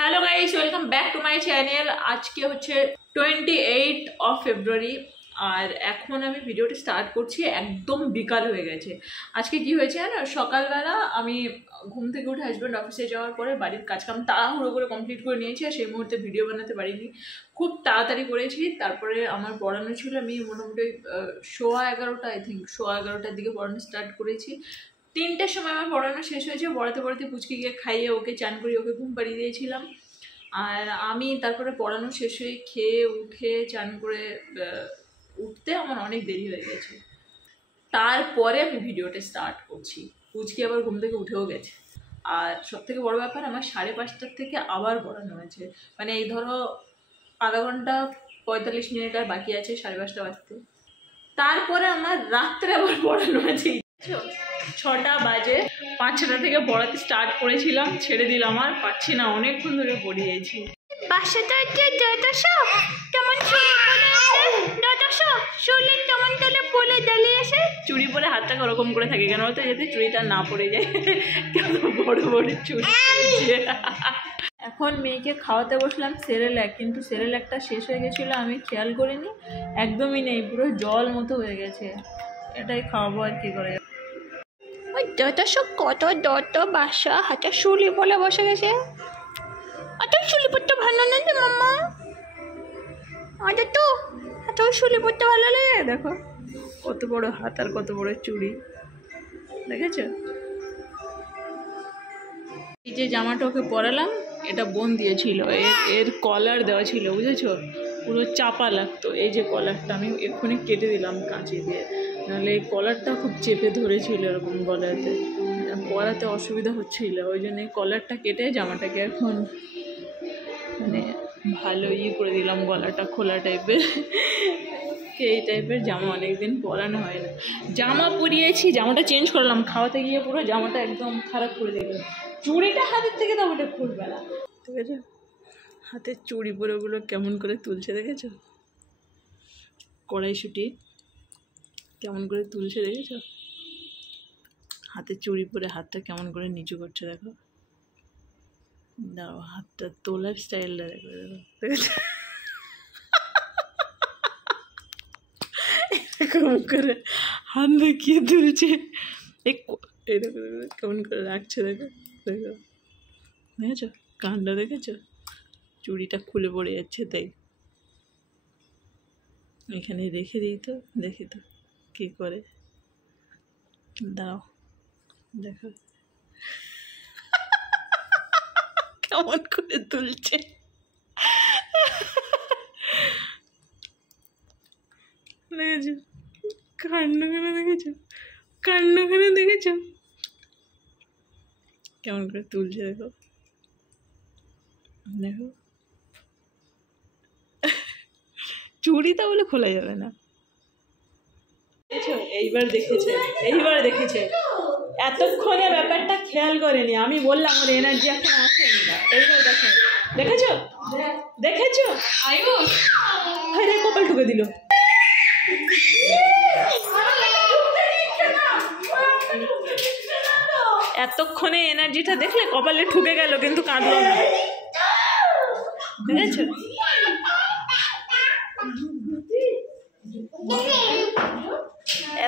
Hello guys, welcome back to my channel. আজকে হচ্ছে 28 ফেব্রুয়ারি আর এখন আমি ভিডিওটি স্টার্ট করছি। একদম বিকাল হয়ে গেছে। আজকে কি হয়েছে না, সকালবেলা আমি ঘুম থেকে উঠে হাজব্যান্ড অফিসে যাওয়ার পরে বাড়ির কাজকাম তাড়াহুড়ো করে কমপ্লিট করে নিয়েছি আর সেই মুহূর্তে ভিডিও বানাতে পারিনি, খুব তাড়াতাড়ি করেছি। তারপরে আমার পড়ানো ছিল, আমি মোটামুটি 11:15 আই থিঙ্ক 11:15টার দিকে পড়ানো স্টার্ট করেছি। 3টের সময় আমার পড়ানো শেষ হয়েছে। পড়াতে পড়াতে পুচকে গিয়ে খাইয়ে ওকে চান করিয়ে ওকে ঘুম পাড়িয়ে দিয়েছিলাম। আর আমি তারপরে পড়ানো শেষ হয়ে খেয়ে উঠে চান করে উঠতে আমার অনেক দেরি হয়ে গেছে। তারপরে আমি ভিডিওটা স্টার্ট করছি। পুচকি আবার ঘুম থেকে উঠেও গেছে। আর সবথেকে বড় ব্যাপার, আমার 5:30টার থেকে আবার পড়ানো হয়েছে। মানে এই ধরো আধা ঘন্টা 45 মিনিট আর বাকি আছে 5:30 বাজতে। তারপরে আমার রাত্রে আবার পড়ানো আছে। 6টা বাজে, 5টা থেকে পড়াতে স্টার্ট করেছিলাম, ছেড়ে দিলাম, আর পাচ্ছি না, অনেকক্ষণ ধরে পড়িয়েছি। বাসাটা হচ্ছে যতশো কেমন শুলে কেমন তাহলে পড়ে দাঁড়িয়ে এসে চুড়ি পরে হাতটাকে ওরকম করে থাকে কেন বলতো, যাতে চুড়িটা না পড়ে যায়। কেন বড় বড় চুড়ি। এখন মেয়েকে খাওয়াতে বসলাম সেরেল্যাক, কিন্তু সেরেল্যাকটা শেষ হয়ে গেছিলো, আমি খেয়াল করিনি, একদমই নেই, পুরো জল মতো হয়ে গেছে। এটাই খাওয়াবো আর কি করে। ওই যতশো কত দত বাসা হাতে শুলি বলে বসে গেছে। অত শুলি পড়তে ভালো না যে মাম্মা, তো এত শুলি পড়তে ভালো লাগে। দেখো কত বড় হাত আর কত বড় চুড়ি, দেখেছো? এই যে জামাটা ওকে পরালাম, এটা বোন দিয়েছিল, এর কলার দেওয়া ছিল, বুঝেছো? পুরো চাপা লাগতো। এই যে কলারটা আমি এক্ষুনি কেটে দিলাম কাঁচি দিয়ে, নাহলে এই কলারটা খুব চেপে ধরেছিল এরকম গলাতে, পরাতে অসুবিধা হচ্ছিল। ওই জন্য এই কলারটা কেটে জামাটাকে এখন মানে ভালো করে দিলাম, গলাটা খোলা টাইপের। এই টাইপের জামা অনেকদিন পরানো হয় না। জামা পরিয়েছি, জামাটা চেঞ্জ করলাম, খাওয়াতে গিয়ে পুরো জামাটা একদম খারাপ করে দিল। চুড়িটা হাতের থেকে তো ওটা খুলবে না, ঠিক আছে? হাতের চুড়ি পরে ওগুলো কেমন করে তুলছে দেখেছো? কড়াইশুঁটি কেমন করে তুলছে দেখেছো? হাতের চুড়ি পরে হাতটা কেমন করে নিচু করছে দেখো। দাঁড়াও, হাতটা তোলার স্টাইলটা দেখো, দেখেছো? এরকম করে হাত দেখিয়ে তুলছে, এই দেখো কেমন করে রাখছে, দেখো দেখো, দেখেছো? কানটা দেখেছো? চুড়িটা খুলে পড়ে যাচ্ছে, তাই এখানে রেখে দিই তো, দেখি তো কী করে। দাও দেখো কেমন করে তুলছে। দেখেছো কান্নাখানে, দেখেছো কান্নাখানে, দেখেছো কেমন করে তুলছে, দেখো দেখো। চুড়িটা বলে খোলা যাবে না, এইবার দেখেছে। এতক্ষণে ব্যাপারটা খেয়াল করেনি, আমি বললাম ওর এনার্জি এখন আসেনি। এইবার দেখেছো আয়ুষ, আরে কপাল ঠুকে দিল। এতক্ষণে এনার্জিটা দেখলে, কপালে ঠুকে গেল কিন্তু কাঁদলো না, দেখেছো?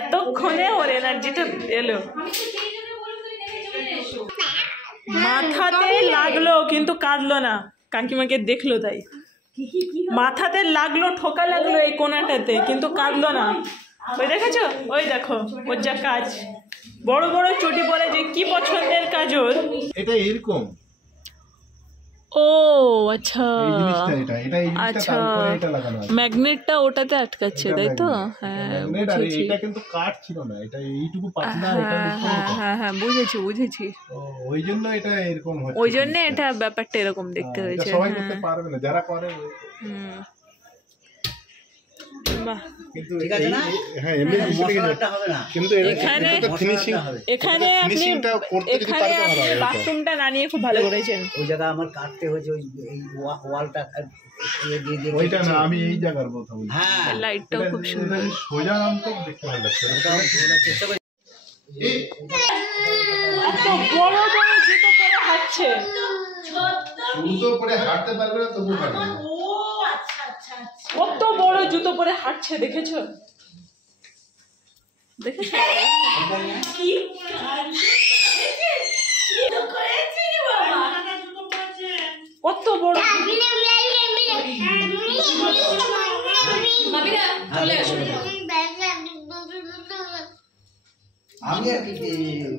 এতক্ষণে ওর এনার্জিটা এলো। মাথাতে লাগলো কিন্তু কাঁদলো না, কাকিমাকে দেখলো তাই। মাথাতে লাগলো, ঠোকা লাগলো এই কোনাটাতে, কিন্তু কাঁদলো না। ওই দেখেছো, ওই দেখো ওর যা কাজ, বড় বড় চটি পরে যে কি পছন্দের কাজল। এটা এরকম। ও আচ্ছা আচ্ছা, ম্যাগনেটটা ওটাতে আটকাচ্ছে, তাই তো? হ্যাঁ বুঝেছি। এটা কিন্তু কাট ছিল না, এটা এইটুকু পাতলা, এটা হ্যাঁ হ্যাঁ বুঝেছি। ওই জন্য এটা এরকম হচ্ছে, ওই জন্য এটা ব্যাপারটা এরকম দেখতে হয়েছে। সবাই করতে পারবে না, যারা করে। কিন্তু হ্যাঁ এমনি হবে না, কিন্তু এখানে ফিনিশিং, এখানে ফিনিশিংটা করতে যদি পারো ভালো হয়। বাথরুমটা না নিয়ে খুব ভালো করেছেন। ওই জায়গা আমার কাটতে হয়েছে, ওই ওয়ালটা দিয়ে ওইটা না, আমি এই জায়গার কথা বলছি। হ্যাঁ লাইটটাও খুব সুন্দর, সোজা নাম তো দেখতে ভালো লাগছে। চেষ্টা করি। এত বড় বড় জুতো পরে হাঁটছে, জুতো পরে হাঁটতে পারবে না তবু পারবে না। ও আচ্ছা আচ্ছা কত বড় জুতো পরে হাঁটছে দেখেছো দেখেছো কি কত বড় চলে আসো আমি আর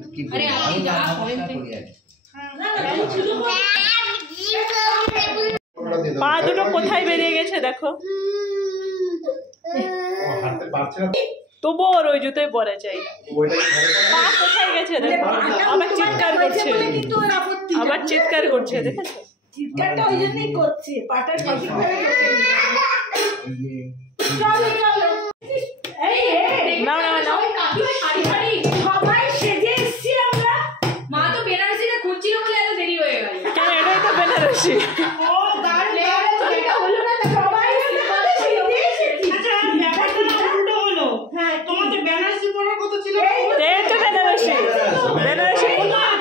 কি পা দুটো কোথায় বেরিয়ে গেছে দেখো হাঁটতে পারছে না তবু ওর ওই জুতোই পরে চাই পা কোথায় গেছে দেখো আবার চিৎকার করছে আবার চিৎকার করছে দেখেছো চিৎকারটা ওই জন্যই করছে পাটার পাখি করে নাও নাও নাও সবাই সেজে এসছি আমরা মা তো বেনারসিটা খুঁজছিল বলে এত দেরি হয়ে গেল কেন এটাই তো বেনারসি ও দাঁড় এটা হলো না সবাই সেজে এসেছি আচ্ছা ব্যাপারটা উল্টো হলো হ্যাঁ তোমাদের বেনারসি পরার কথা ছিল এই তো বেনারসি বেনারসি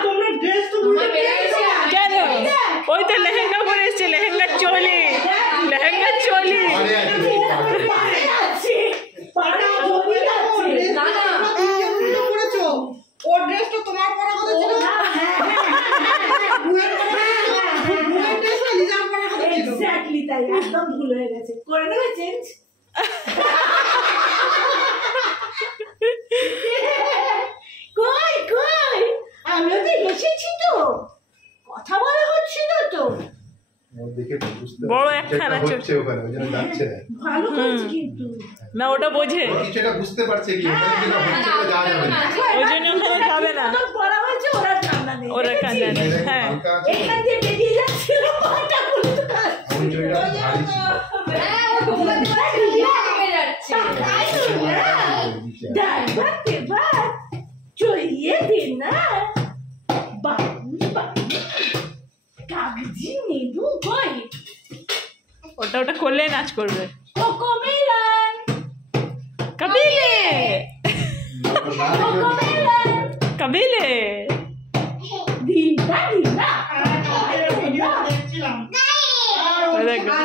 তোমরা ড্রেস তো আমার বেনারসি কেন ওই তো লেহেঙ্গা পরে এসছে লেহেঙ্গা চলি লেহেঙ্গা চলি আছে পাটা ধরে আছে না না উল্টো করেছো ও ড্রেসটা তোমার পরার কথা ছিল বুয়ের ড্রেসটা লিজার পরার কথা ছিল এক্স্যাক্টলি তাই একদম ভুল হয়ে গেছে করে নেবে চেঞ্জ কই কই আমিও তো এসেছি তো কথা বলা হচ্ছিল তো দেখে বুঝতে বড় একখানা হচ্ছে ওখানে ওই জন্য যাচ্ছে ভালো হয়েছে কিন্তু না ওটা বোঝে কিছু এটা বুঝতে পারছে কি ওখানে যেটা হচ্ছে ওটা যাওয়া যাবে না ওই জন্য ওখানে যাবে না তো পড়া হয়েছে ওরা কান্না নেই ওরা কাঁদে না হ্যাঁ এখান দিয়ে বেরিয়ে যাচ্ছিল পাটা বলতে কাজ আমি জয়টা ভারী ছিল হ্যাঁ ও ঢোকাতে পারছে হয়ে যাচ্ছে ড্রাইভার দেবার চড়িয়ে দে না বাবু বাবু কাগজি নেবু কই ওটা ওটা করলে নাচ করবে কোকোমেলান কবিলে কোকোমেলান কবিলে দিদা দিদা ওই দেখো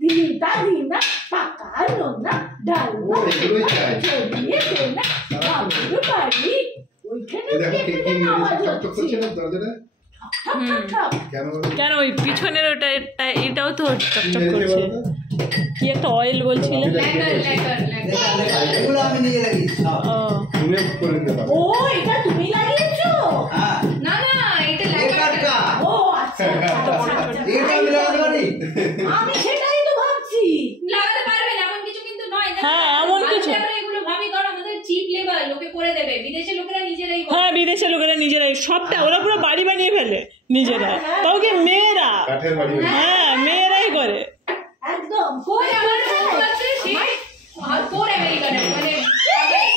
দিদা দিদা পাকানো না ডালনা ও এগুলোই চাই চড়িয়ে দে না বাবুর বাড়ি ওইখানে এই দেখো কি আওয়াজ চকচক করছে না দরজাটা কেন কেন ওই পিছনের ওটা এটাও তো চকচক মেরেছে করছে বলো তো? কি একটা অয়েল বলছিলে এগুলো আমি নিজে লাগি ও তুমিও করে নিতে পারো ও এটা তুমি লাগিয়েছো হ্যাঁ না না এটা লেখাটা ও আচ্ছা এটা আমি লাগাতে পারি আমি সেটাই তো ভাবছি লাগাতে পারবেন এমন কিছু কিন্তু নয় হ্যাঁ, এমন কিছু। আমরা এগুলো ভাবি কারণ আমাদের চিপ লেবার লোকে করে দেবে বিদেশের লোকেরা নিজেরাই করে হ্যাঁ বিদেশের লোকেরা নিজেরাই সবটা ওরা পুরো বাড়ি বানিয়ে ফেলে নিজেরা তাও কি মেয়েরা কাঠের বাড়ি হ্যাঁ মেয়েরাই করে একদম করে আমার বন্ধু আছে সে আর করে আমেরিকানে মানে হ্যাঁ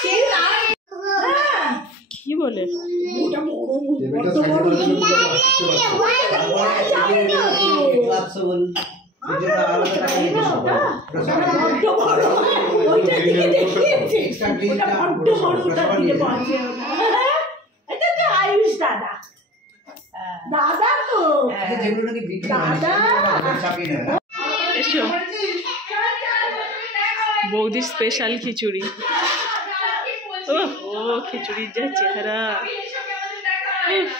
সে তার কি বলে ওটা টেবিলটা সাইড করে দিলে তো হাঁটতে পারছে ক্লাবস বল যেটা আলাদা টাকা নিয়ে ওইটা দিকে দেখিয়েছে ওটা বড্ড বড় ওটা দিকে বাঁচে এটা তো আয়ুষ দাদা দাদা তো যেগুলো নাকি বিক্রি দাদা চাপিয়ে নেবে না এসো বৌদির স্পেশাল খিচুড়ি ও খিচুড়ির যা চেহারা উফ,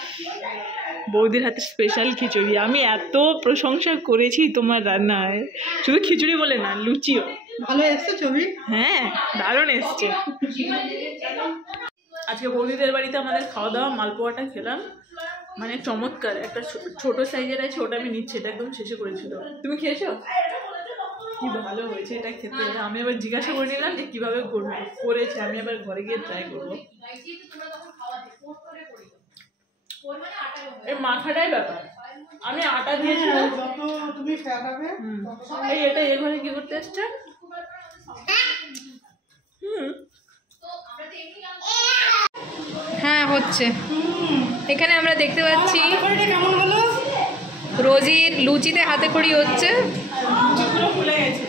বৌদির হাতে স্পেশাল খিচুড়ি আমি এত প্রশংসা করেছি তোমার রান্নায় শুধু খিচুড়ি বলে না লুচিও ভালো এসছে ছবি হ্যাঁ দারুণ এসছে আজকে বৌদিদের বাড়িতে আমাদের খাওয়া দাওয়া মালপোয়াটা খেলাম মানে চমৎকার একটা ছোট সাইজের আছে ওটা আমি নিচ্ছি এটা একদম শেষে করেছিল তুমি খেয়েছো কি ভালো হয়েছে এটা খেতে আমি আবার জিজ্ঞাসা করে নিলাম যে কিভাবে করেছে আমি আবার ঘরে গিয়ে ট্রাই করবো এই মাখাটাই ব্যাপার আমি আটা দিয়েছিলাম যত তুমি ফেলাবে এই এটা এ ঘরে কি করতে এসছে হ্যাঁ হচ্ছে এখানে আমরা দেখতে পাচ্ছি কেমন হলো রোজির লুচিতে হাতে খড়ি হচ্ছে পুরো ফুলে গেছে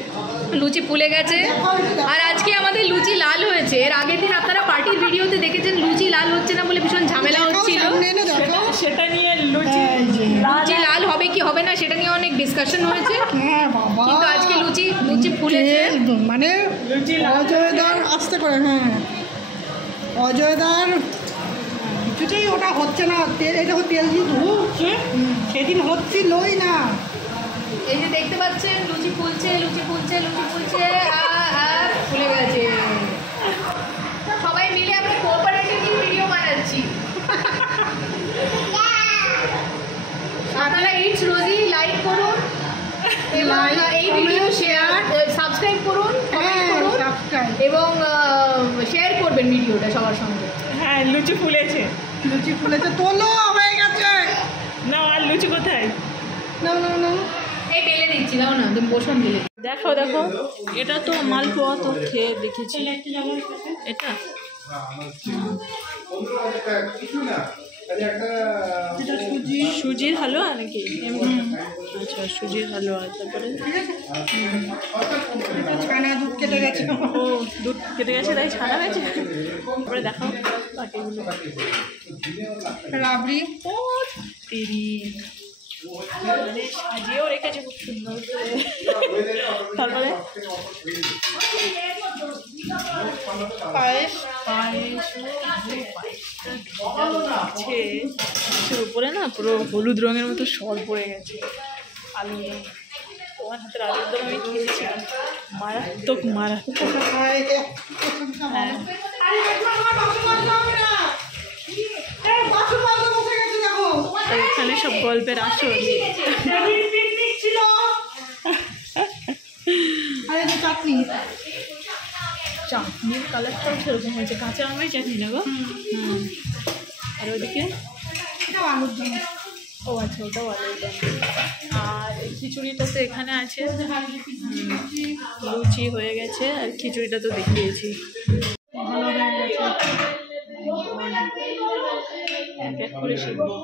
লুচি ফুলে গেছে। আর আজকে আমাদের লুচি লাল হয়েছে। এর আগের দিন আপনারা পার্টির ভিডিওতে দেখেছেন লুচি লাল হচ্ছে না বলে ভীষণ ঝামেলা হচ্ছিল। সেটা নিয়ে লুচি লাল হবে কি হবে না সেটা নিয়ে অনেক ডিসকাশন হয়েছে। কিন্তু আজকে লুচি ফুলেছে। মানে অজয়দার আসতে করে, হ্যাঁ অজয়দার কিছুতেই ওটা হচ্ছে না। তেল এটা তেল দিয়ে ধুচ্ছে, সেদিন হচ্ছিলই না। এই যে দেখতে পাচ্ছেন লুচি ফুলছে ফুলে গেছে। সবাই মিলে আমরা কোঅপারেটিভলি ভিডিও বানাচ্ছি। আপনারা ইটস রোজি লাইক করুন এবং এই ভিডিও শেয়ার সাবস্ক্রাইব করুন, কমেন্ট করুন এবং শেয়ার করবেন ভিডিওটা সবার সঙ্গে। হ্যাঁ লুচি ফুলেছে তোলো হয়ে গেছে। না আর লুচি কোথায়? না এই বেলে দিচ্ছি, দাও না তুমি বসুন বেলে। দেখো এটা তো মালপোয়া, তো খেয়ে দেখেছি। এটা সুজির হালুয়া নাকি? আচ্ছা সুজির হালুয়া। তারপরে ছানা দুধ কেটে গেছে। ও দুধ কেটে গেছে তাই ছানা হয়েছে। তারপরে দেখো বাকিগুলো রাবড়ি তেরি মানে সাজিয়েও রেখেছে খুব সুন্দর করে। তারপরে পায়েস উপরে না পুরো হলুদ রঙের মতো সর পড়ে গেছে। আলু তোমার হাতের আলুর দম আমি খেয়েছি, মারাত্মক। হ্যাঁ এখানে সব গল্পের আসল। চাটনির কালারটাও সেরকম হয়েছে, কাঁচা আমের চাটনি না গো? আর ওদিকে ও আচ্ছা ওটাও আলুর দম। আর খিচুড়িটা তো এখানে আছে। লুচি হয়ে গেছে আর খিচুড়িটা তো দেখিয়েছি। ভালো হয়ে গেছে। এক এক করে শিখবো।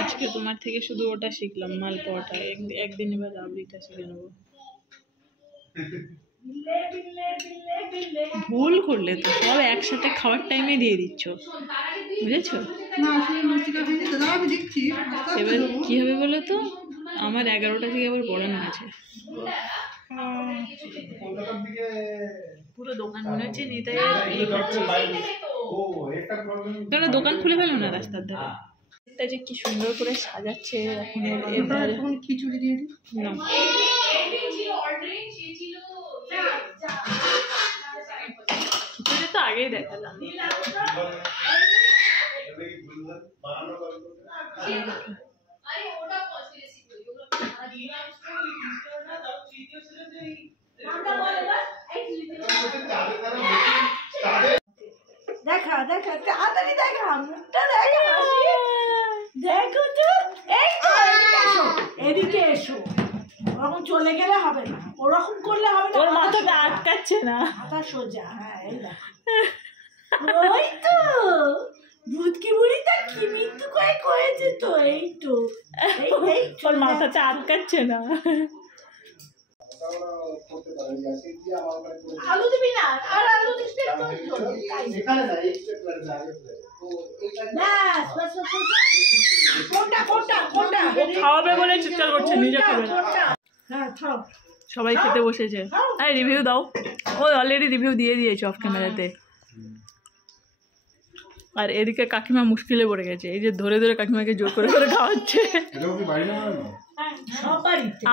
আজকে তোমার থেকে শুধু ওটা শিখলাম, মালপোয়াটা। একদিন এবার রাবড়িটা শিখে নেবো। ভুল করলে তো সব একসাথে খাওয়ার টাইমে দিয়ে দিচ্ছ, বুঝেছো? এবার কি হবে বলো তো, আমার 11টা থেকে আবার পড়ানো আছে। পুরো দোকান মনে হচ্ছে নিতে দোকান খুলে ফেলো না রাস্তার ধারে। এটা যে কি সুন্দর করে সাজাচ্ছে এখন। খিচুড়ি দিয়ে দিই না খিচুড়ি তো আগেই দেখালাম। দেখা তাড়াতাড়ি দেখা, মুখটা দেখা, দেখো তো। এই তো এদিকে এসো। ওরকম চলে গেলে হবে না, ওরকম করলে হবে না। ওর মাথাটা আটকাচ্ছে না, মাথা সোজা। হ্যাঁ এই দেখো, ওই তো ভূতকি বুড়িটা কি মৃত্যু করেছে তো। এই তো ওর মাথাটা আটকাচ্ছে না। আলু দিবি না? আর আলু দিস খাওয়াবে বলে চিৎকার করছে, নিজে খাবে না। সবাই খেতে বসেছে। হ্যাঁ রিভিউ দাও। ও অলরেডি রিভিউ দিয়ে দিয়েছে অফ ক্যামেরাতে। আর এদিকে কাকিমা মুশকিলে পড়ে গেছে, এই যে ধরে ধরে কাকিমাকে জোর করে করে খাওয়াচ্ছে।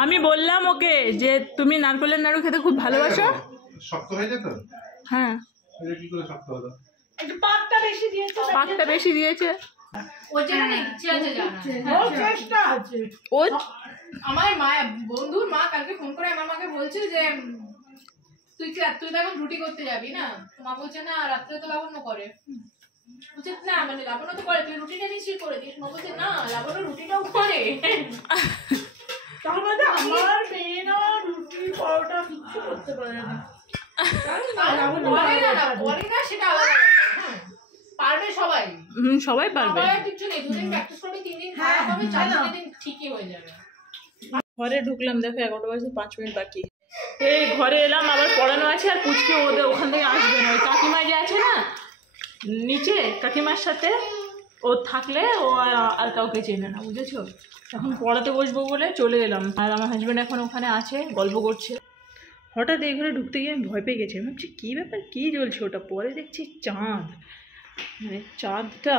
আমি বললাম ওকে যে তুমি নারকেলের নাড়ু খেতে খুব ভালোবাসো। শক্ত হয়ে যেত। হ্যাঁ কি করে শক্ত হলো? একটু পাকটা বেশি দিয়েছে। ওর জন্য না ইচ্ছে আছে জানা। ওর চেষ্টা আছে। ও আমার মা বন্ধুর মা কালকে ফোন করে আমার মাকে বলছে যে তুই তো এখন রুটি করতে যাবি না? মা বলছে না রাত্রে তো লাবণ্য করে। বলছে না মানে লাবণ্য তো করে, তুই রুটিটা নিশ্চয়ই করে দিস। মা বলছে না লাবণ্য রুটিটাও করে। তার মানে আমার মেয়ে না রুটি পরোটা কিচ্ছু করতে পারে না। পরে না সেটা আলাদা ব্যাপার। পারবে সবাই, সবাই পারবে। কিছু নেই, 2 দিন প্র্যাকটিস করবে, 3 দিন খাওয়া হবে, 4 দিন ঠিকই হয়ে যাবে। ঘরে ঢুকলাম, দেখো 11টা বাজে 5 মিনিট বাকি। এই ঘরে এলাম, আবার পড়ানো আছে, আর পুচকে ওদের ওখান থেকে আসবে না। ওই কাকিমা যে আছে না নিচে, কাকিমার সাথে ও থাকলে ও আর কাউকে চেনে না, বুঝেছো? এখন পড়াতে বসবো বলে চলে এলাম, আর আমার হাজব্যান্ড এখন ওখানে আছে, গল্প করছে। হঠাৎ এই ঘরে ঢুকতে গিয়ে আমি ভয় পেয়ে গেছি। আমি ভাবছি কী ব্যাপার, কী জ্বলছে ওটা? পরে দেখছি চাঁদ, মানে চাঁদটা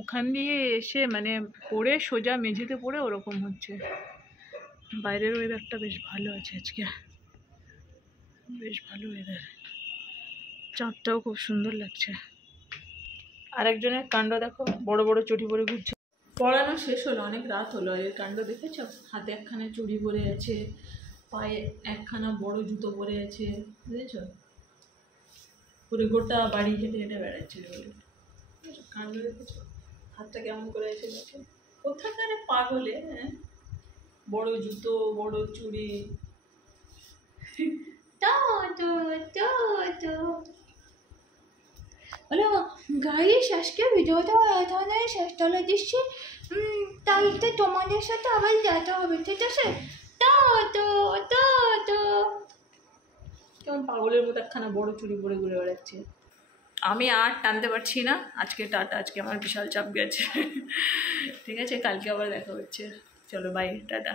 ওখান দিয়ে এসে মানে পড়ে সোজা মেঝেতে পড়ে ওরকম হচ্ছে। বাইরের ওয়েদারটা বেশ ভালো আছে আজকে, বেশ ভালো ওয়েদার, চাঁদটাও খুব সুন্দর লাগছে। আরেকজনের কাণ্ড দেখো, বড় বড় চটি পরে ঘুরছে। পড়ানো শেষ হলো, অনেক রাত হলো। এর কাণ্ড দেখেছো? হাতে একখানা চুড়ি পরে আছে, পায়ে একখানা বড় জুতো পরে আছে, বুঝেছো? পুরো গোটা বাড়ি হেঁটে হেঁটে বেড়াচ্ছে। কাণ্ড দেখেছো? হাতটা কেমন করে আছে দেখো। কোথাকার পাগলে, হ্যাঁ, বড় জুতো, বড় চুড়ি। হ্যালো গাইস, আজকে ভিডিওটা এখানে শেষ করে দিচ্ছি। তাহলে তোমাদের সাথে আবার দেখা হবে, ঠিক আছে? কেমন পাগলের মতো একখানা বড় চুড়ি পরে ঘুরে বেড়াচ্ছে। আমি আর টানতে পারছি না আজকে। টাটা, আজকে আমার বিশাল চাপ গেছে। ঠিক আছে, কালকে আবার দেখা হচ্ছে। চলো বাই, টাটা।